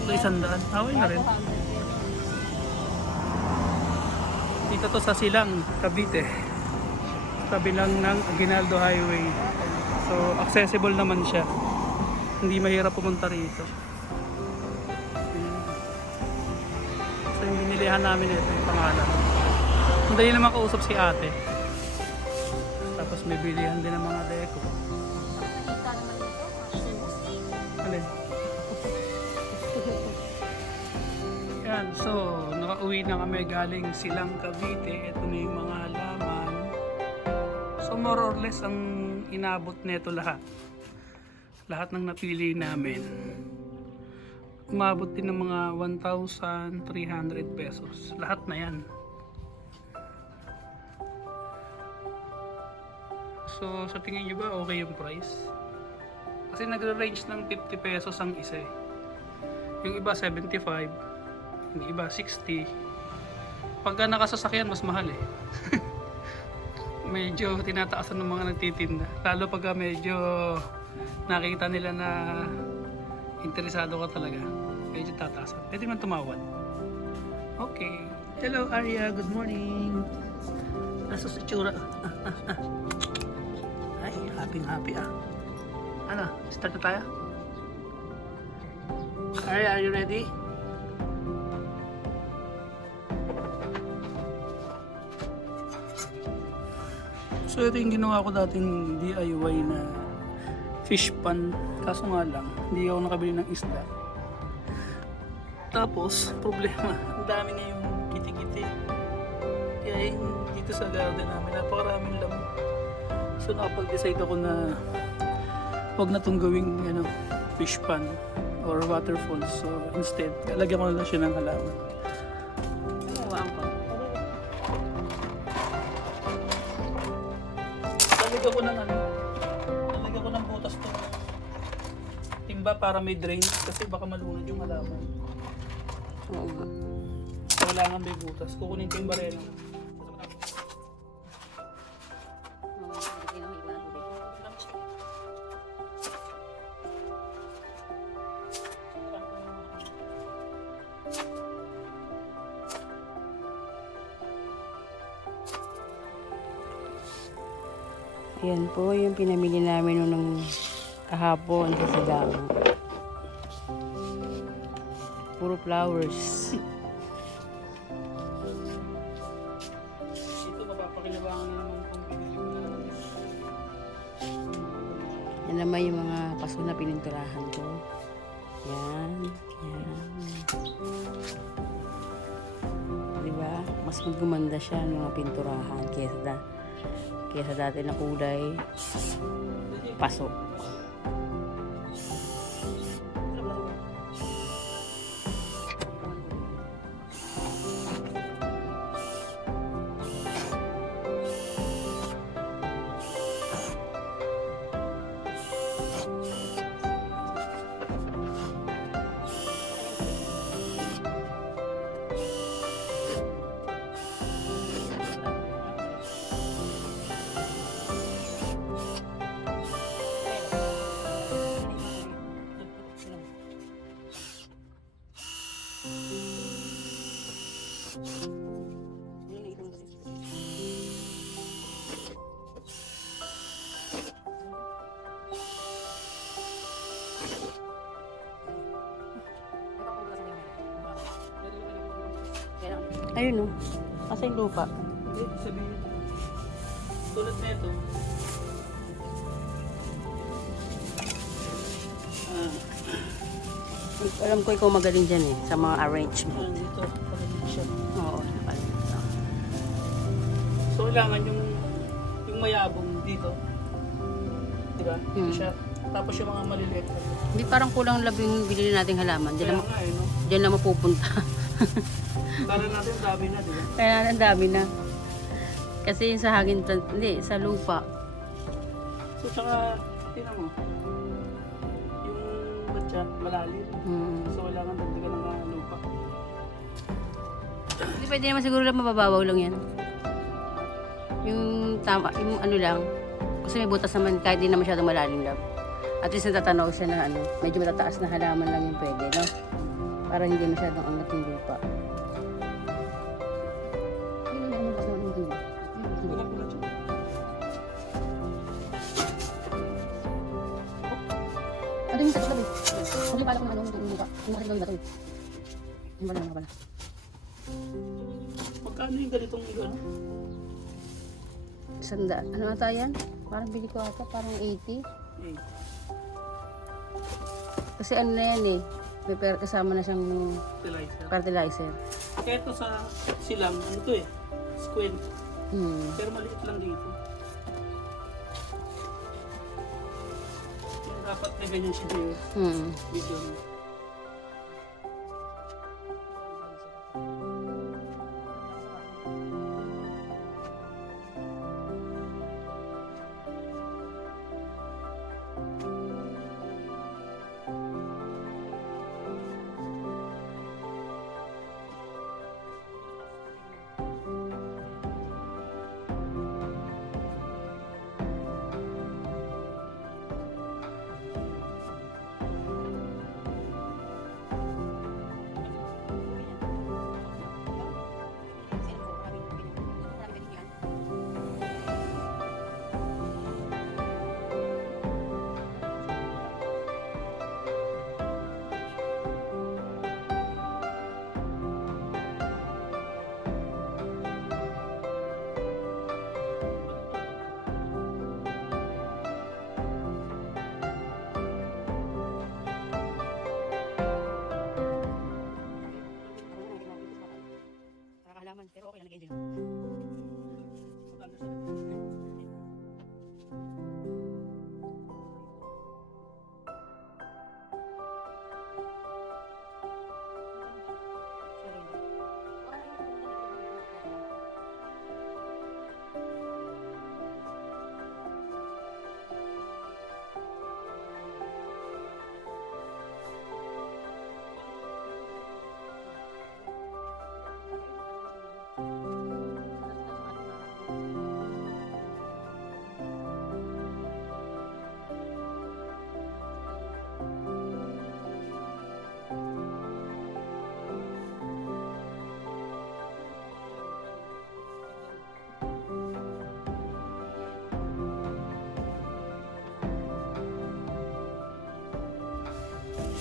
Tatlo 100. Okay na rin. Dito to sa Silang, Cavite. Tabi lang ng Aguinaldo Highway. So accessible naman siya. Hindi mahirap pumunta rito. So yung binilihan namin ito yung pangalan. Hindi naman kausap si ate. Tapos may bilihan din ng mga deko. Alin? Yan, so nakauwi na kami galing Silang, Cavite. Ito na yung mga halaman. So more or less ang inabot nito lahat. Lahat ng napili namin. Umabot din ng mga 1,300 pesos. Lahat na yan. So sa tingin nyo ba okay yung price? Kasi nagre-range ng 50 pesos ang isa eh. Yung iba 75, yung iba 60. Pagka nakasasakyan mas mahal eh. Medyo tinataasan ng mga nagtitinda. Lalo pagka medyo nakita nila na interesado ka talaga, medyo tataasan. Pwede man tumawad. Okay. Hello Arya, good morning. Nasa sa tsura. Ay, happy ah. Ano, start na tayo? Arya, are you ready? So ito yung ginawa ko dating DIY na fish pan. Kaso nga lang, hindi ako nakabili ng isda. Tapos, problema, ang dami ngayong kiti-kiti. Kaya dito sa garden namin, napakaraming lamok. So nakapag-decide ako na huwag na itong gawing fish pan or waterfalls. So instead, lalagyan ko na lang siya ng halaman. Lalagyan ko ng butas to timba para may drain kasi baka malunod yung halaman. Oo nga. Kailangan may butas. Kukunin ko yung barena. Ayan po yung pinamili namin nung kahapon sa Silang. Puro flowers. Ito mapapakinabangan na naman kung pinili na naman. Yan naman yung mga paso na pininturahan ko. Yan. Diba? Mas magumanda siya ng mga pinturahan kesa dati na kulay paso. Ayun o. Asa yung lupa? Hindi, sabihin. Tulad na ito. Alam ko ikaw magaling dyan eh, sa mga arrangement. Dito, pagaling siya. Oo, nakalim. So, kailangan yung mayabong dito. Diba? Siya. Tapos yung mga maliliit. Hindi parang kulang labing bilhin nating halaman. Kaya nga eh, no? Diyan na mapupunta. Kala natin dami na, diba? Kaya ang dami na. Kasi yung sa hangin, hindi, sa lupa. So, tsaka, tingnan mo. Yung batya, malalim. So, kailangan dagdagan ng mga lupa. Hindi pwede naman siguro lang mababawaw lang yan. Yung tama, yung ano lang. Kasi may butas naman, kahit di na masyadong malalim lang. At least natatanaw siya na medyo matataas na halaman lang yung pwede, no? Para hindi masyadong angat yung lupa. Ano yung tabi? Hindi pala ko ng ano yung lupa. Yung makikita yung bato eh. Yung pala, yung pala. Magkano yung ganitong ano? Sanda. Ano ata yan? Parang bili ko ata. Parang 80. Eh, Kasi ano na yan eh. May kasama na siyang fertilizer. fertilizer. Kaya ito sa silang, ano to eh? Squid. Pero maliit lang dito. Dapat na ganyan siya dito. Video mo. Pero okay lang nag-enjoy.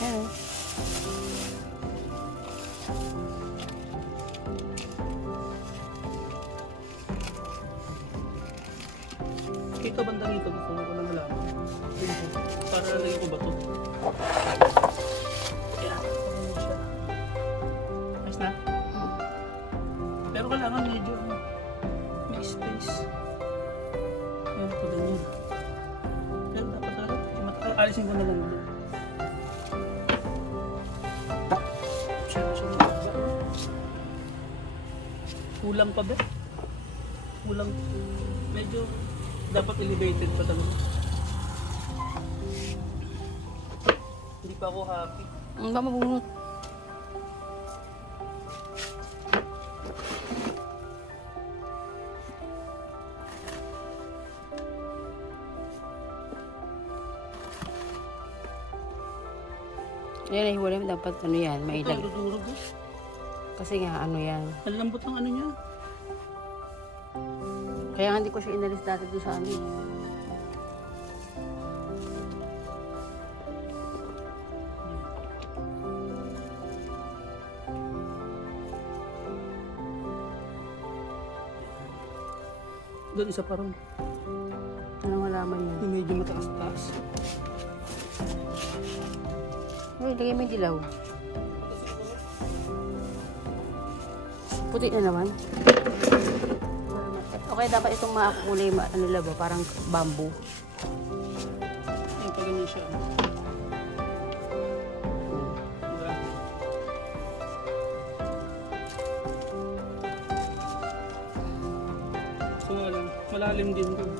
Hello. Ito banda rito, gusto ko lang malaman. Para lagyan ko ba ito? Kaya, ano siya. Ayos na? Pero kailangan medyo may space. Ayan, ito ganyan. Pero dapat talaga, alisin ko na lang dito. Kulang pa ba? Kulang. Medyo dapat elevated pa talaga. Hindi pa ako happy. Ang ba mabunot? Yan ay wala dapat ano yan, may Ito, ilag. durog eh. Kasi nga ano yan. Ang lambot ng ano niya. Kaya nga hindi ko siya inalis dati doon sa amin. Doon isa pa rin. Anong halaman yan? Yung medyo mataas-taas. Uy, lagay mo yung dilaw. Puti na naman. Okay, dapat itong makakulay, ano labo, parang bamboo. Ayun, pag ganyan siya. Diba? So, malalim din doon.